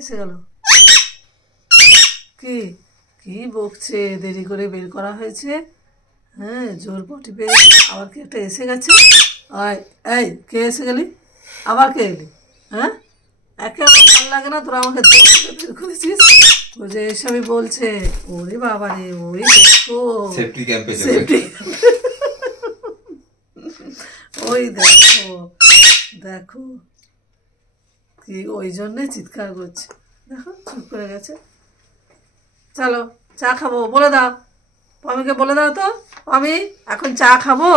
এসে গেল। কি কি বকছে? দেরি করে বের করা হয়েছে। হ্যাঁ, জোর পটি পেয়ে আবার কি একটা এসে গেছে। আয়, এই কে এসে গেলি? আবার কে এলি? হ্যাঁ, একে আমার ভালো লাগে না, তোরা আমাকে বের করেছিস। ও যে এসবই বলছে। ওরে বাবা রে, ওই দেখো সেফটি ক্যাম্পে সেফটি, ওই দেখো দেখো কি ওই জন্যে চিৎকার করছে। দেখো চুপ করে গেছে। চলো চা খাবো, বলে দাও পমিকে, বলে দাও তো পমি এখন চা খাবো,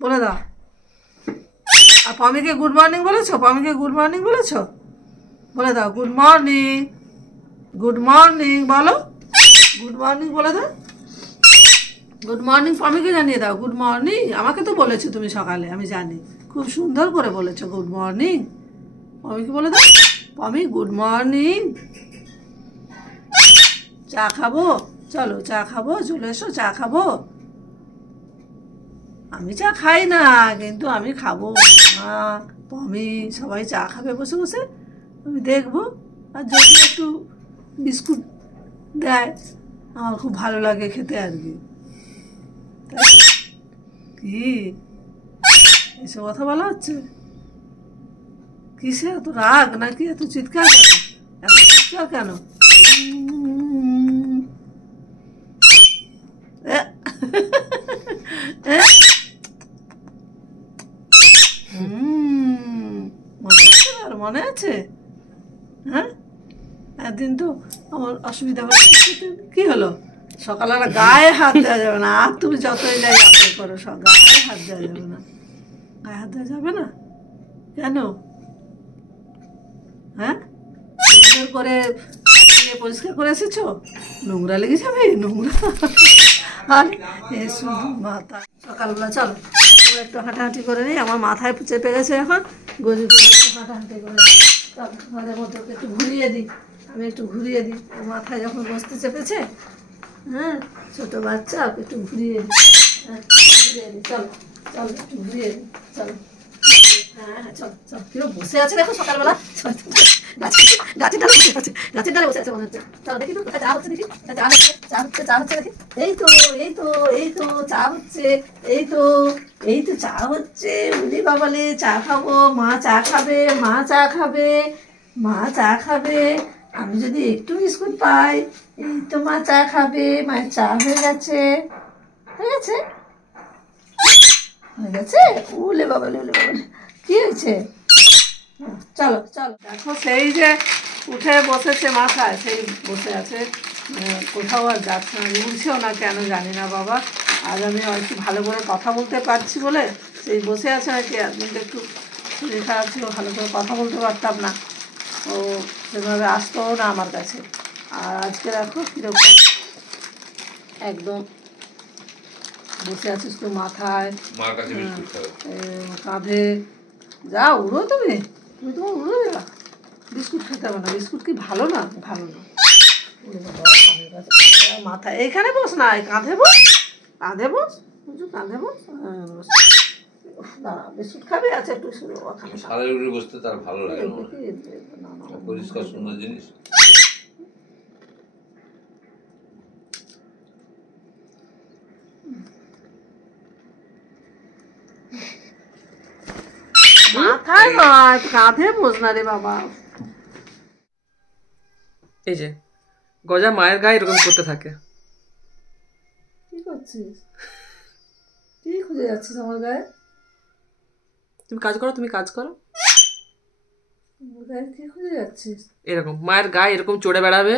বলে দাও। আর পমিকে গুড মর্নিং বলেছো? পমিকে গুড মর্নিং বলেছো? বলে দাও গুড মর্নিং, গুড মর্নিং বলো, গুড মর্নিং বলে দাও। গুড মর্নিং পমিকে জানিয়ে দাও গুড মর্নিং। আমাকে তো বলেছো তুমি সকালে, আমি জানি, খুব সুন্দর করে বলেছো গুড মর্নিং। পমিকে বলে দাও পমি গুড মর্নিং। চা খাবো, চলো চা খাবো, চলে এসো চা খাবো। আমি চা খাই না, কিন্তু আমি খাবো। মা পমি সবাই চা খাবে বসে বসে, আমি দেখবো। আর যদি একটু বিস্কুট দেয় আমার খুব ভালো লাগে খেতে আর কি। কি এসব কথা বলা হচ্ছে? কিসে এত রাগ নাকি? এত চিৎকার কেন? এত চিৎকার কেন? এ, এ, মনে আছে? আর মনে আছে? হ্যাঁ, একদিন তো আমার অসুবিধা হলো। কি হলো? সকালবেলা গায়ে হাত দেওয়া যাবে না, আর তুমি যতই যাই আদর করো, সব গায়ে হাত দেওয়া যাবে না। গায়ে হাত দেওয়া যাবে না কেন? হ্যাঁ, সুন্দর করে পরিষ্কার করে এসেছো, নোংরা লেগে যাবে, নোংরা। আর এ শুধু মাথা। সকালবেলা চলো আমরা একটু হাঁটাহাঁটি করে নিই, আমার মাথায় চেপে গেছে এখন। গজি করে একটু হাঁটাহাঁটি করে চল, ঘরের মধ্যে একটু ঘুরিয়ে দিই। আমি একটু ঘুরিয়ে দিই, ওর মাথায় যখন বসতে চেপেছে। হ্যাঁ, ছোটো বাচ্চা, ওকে একটু ঘুরিয়ে দিই। হ্যাঁ, ঘুরিয়ে দিই, চলো চলো একটু ঘুরিয়ে দিই, চলো। হ্যাঁ হ্যাঁ, চল চল। কেউ বসে আছে দেখো সকালবেলা, গাছের ডালে বসে আছে, গাছের ডালে বসে আছে মনে হচ্ছে। চলো দেখি তো কোথায় চা হচ্ছে, দেখি চা হচ্ছে, চা হচ্ছে, চা হচ্ছে দেখি। এই তো এই তো এই তো চা হচ্ছে, এই তো এই তো চা হচ্ছে। উলি বাবালে, চা খাবো, মা চা খাবে, মা চা খাবে, মা চা খাবে। আমি যদি একটু বিস্কুট পাই, এই তো মা চা খাবে। মায়ের চা হয়ে গেছে, হয়ে গেছে, হয়ে গেছে। উলে বাবালে, উলে বাবালে, কি হয়েছে? চলো চলো, দেখো সেই যে উঠে বসেছে মাথায়, সেই বসে আছে। কোথাও আর যাচ্ছে না, উঠছেও না কেন জানি না বাবা। আজ আমি একটু ভালো করে কথা বলতে পারছি বলে সেই বসে আছে নাকি। একদিন তো একটু শরীর খারাপ ছিল, ভালো করে কথা বলতে পারতাম না, ও সেভাবে আসতোও না আমার কাছে। আর আজকে দেখো কীরকম একদম বসে আছিস তো, মাথায়, কাঁধে। যা উড়ো তুমি, তুমি তোমার উড়ো দেবা। বিস্কুট খেতে হবে না, বিস্কুট কি ভালো না? ভালো না। মাথায় এইখানে বস না, কাঁধে বস, কাঁধে বস, বুঝু কাঁধে বস। দাঁড়া, বিস্কুট খাবে? আছে একটু ওখানে বসতে তার ভালো লাগে না, পরিষ্কার সুন্দর জিনিস। মাথায় নয়, কাঁধে বস না রে বাবা। এই যে গজা মায়ের গায়ে এরকম করতে থাকে। কি করছিস? কি খুঁজে যাচ্ছিস আমার গায়ে? তুমি কাজ করো, তুমি কাজ করো। আমার গায়ে কি খুঁজে যাচ্ছিস? এরকম মায়ের গায়ে এরকম চড়ে বেড়াবে।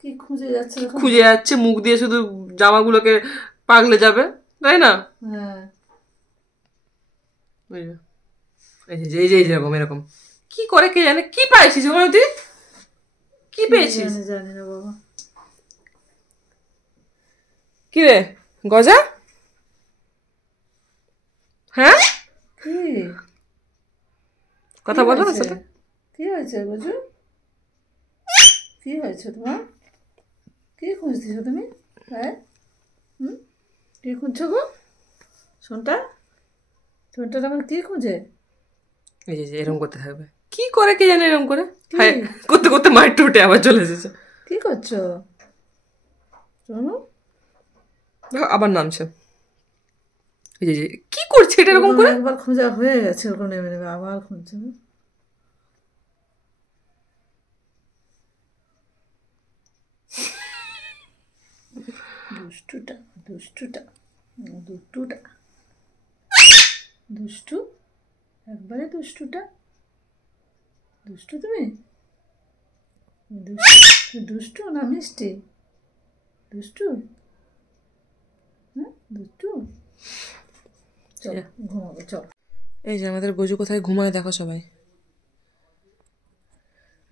কি খুঁজে যাচ্ছে? খুঁজে যাচ্ছে, মুখ দিয়ে শুধু জামাগুলোকে পাগলে যাবে, তাই না? হ্যাঁ, এই যে এই যে এরকম এরকম কি করে কে জানে। কি পাইছিস ওখানে তুই? কি পেয়েছিস? জানি না বাবা। কি রে গজা? হ্যাঁ, কি কথা বলো না সাথে। কি হয়েছে বুঝু? কি হয়েছে তোমার? কি খুঁজছিস তুমি? হ্যাঁ, কি খুঁজছো গো? শোনটা শোনটা আমার কি খুঁজে? এই যে এরকম করতে থাকবে। কি করে কে জানে এরকম করে, হ্যাঁ করতে করতে মায়ের টুটে আবার চলে এসেছে। কি করছো? শোনো, দেখো আবার নামছে। এই যে কি করছে এটা এরকম করে? একবার খোঁজা হয়ে গেছে, ওরকম নেমে নেমে আবার খুঁজছে না। দুষ্টুটা দুষ্টুটা দুষ্টুটা দুষ্টু, একবারে দুষ্টুটা। দুষ্টু তুমি? দুষ্টু না মিষ্টি? দুষ্টু, হ্যাঁ দুষ্টু। চলো ঘুমাবো, চলো। এই যে আমাদের গজু কোথায় ঘুমায় দেখো সবাই,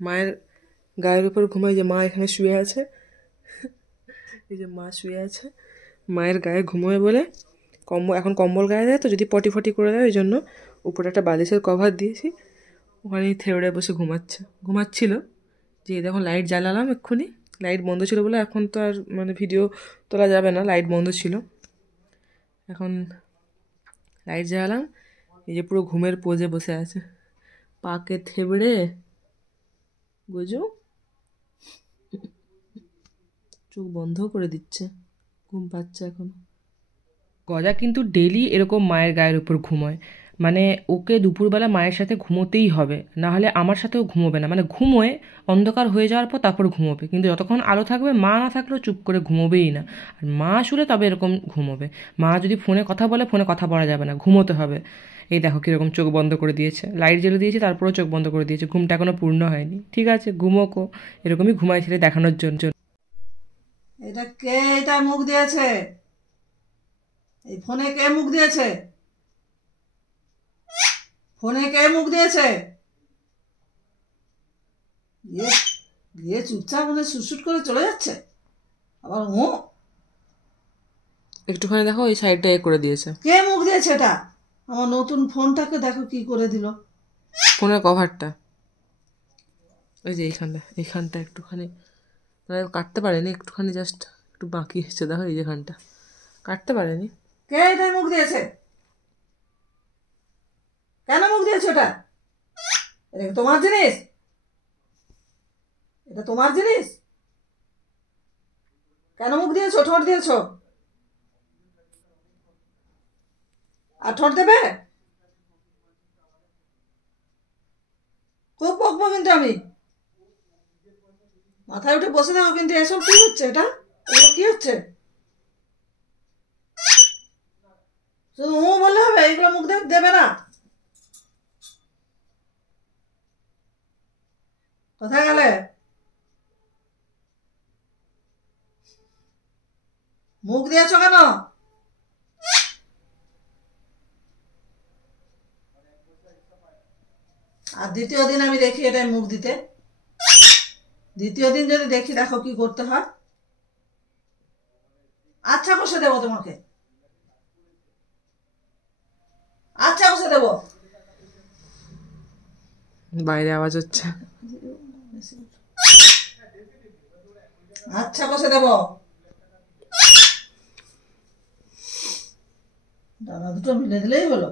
মায়ের গায়ের উপর ঘুমায়। যে মা এখানে শুয়ে আছে, এই যে মা শুয়ে আছে, মায়ের গায়ে ঘুমোয় বলে এখন কম্বল গায়ে দেয় তো, যদি পটি ফটি করে দেয় ওই জন্য উপরে একটা বালিশের কভার দিয়েছি, ওখানেই থেড়ে বসে ঘুমাচ্ছিল। যে দেখো লাইট জ্বালালাম এক্ষুনি, লাইট বন্ধ ছিল বলে এখন তো আর মানে ভিডিও তোলা যাবে না, লাইট বন্ধ ছিল। এখন লাইট জ্বালালাম, এই যে পুরো ঘুমের পোজে বসে আছে, পাকে থেবড়ে। গজু চোখ বন্ধ করে দিচ্ছে, ঘুম পাচ্ছে এখন। গজা কিন্তু ডেলি এরকম মায়ের গায়ের উপর ঘুমোয়, মানে ওকে দুপুরবেলা মায়ের সাথে ঘুমোতেই হবে, না হলে আমার সাথেও ঘুমোবে না। মানে ঘুমোয় অন্ধকার হয়ে যাওয়ার পর তারপর ঘুমোবে, কিন্তু যতক্ষণ আলো থাকবে মা না থাকলেও চুপ করে ঘুমোবেই না। আর মা শুলে তবে এরকম ঘুমোবে। মা যদি ফোনে কথা বলে, ফোনে কথা বলা যাবে না, ঘুমোতে হবে। এই দেখো কীরকম চোখ বন্ধ করে দিয়েছে, লাইট জ্বেলে দিয়েছে তারপরেও চোখ বন্ধ করে দিয়েছে, ঘুমটা এখনও পূর্ণ হয়নি। ঠিক আছে ঘুমোকো, এরকমই ঘুমাইছিলে দেখানোর জন্য। এটা কে, এটা মুখ দিয়েছে? এই ফোনে কে মুখ দিয়েছে? ফোনে কে মুখ দিয়েছে? গিয়ে চুপচাপ মানে সুটসুট করে চলে যাচ্ছে, আবার একটুখানি দেখো ওই সাইডটা এ করে দিয়েছে। কে মুখ দিয়েছে এটা? আমার নতুন ফোনটাকে দেখো কি করে দিল, ফোনের কভারটা। ওই যে এইখানটা একটুখানি মানে কাটতে পারেনি, একটুখানি জাস্ট একটু বাকি এসছে, দেখো এই যেখানটা কাটতে পারেনি। কে এটা মুখ দিয়েছে? কেন মুখ দিয়েছে ওটা? এটা তোমার জিনিস? এটা তোমার জিনিস? কেন মুখ দিয়েছো, ঠোঁট দিয়েছো? আর ঠোঁট দেবে? খুব বকবো কিন্তু আমি, মাথায় উঠে বসে থাকো কিন্তু। এসব কি হচ্ছে? এটা এগুলো কি হচ্ছে? শুধু বললে হবে, এগুলো মুখ দেবে না। কোথায় গেলে? মুখ দিয়েছো কেন? আর দ্বিতীয় দিন আমি দেখি এটাই মুখ দিতে, দ্বিতীয় দিন যদি দেখি, দেখো কি করতে হয়। আচ্ছা কষে দেবো তোমাকে, আচ্ছা কষে দেবো। বাইরে আওয়াজ হচ্ছে। আচ্ছা কষে দেবো। দানা দুটো মিলে দিলেই হলো।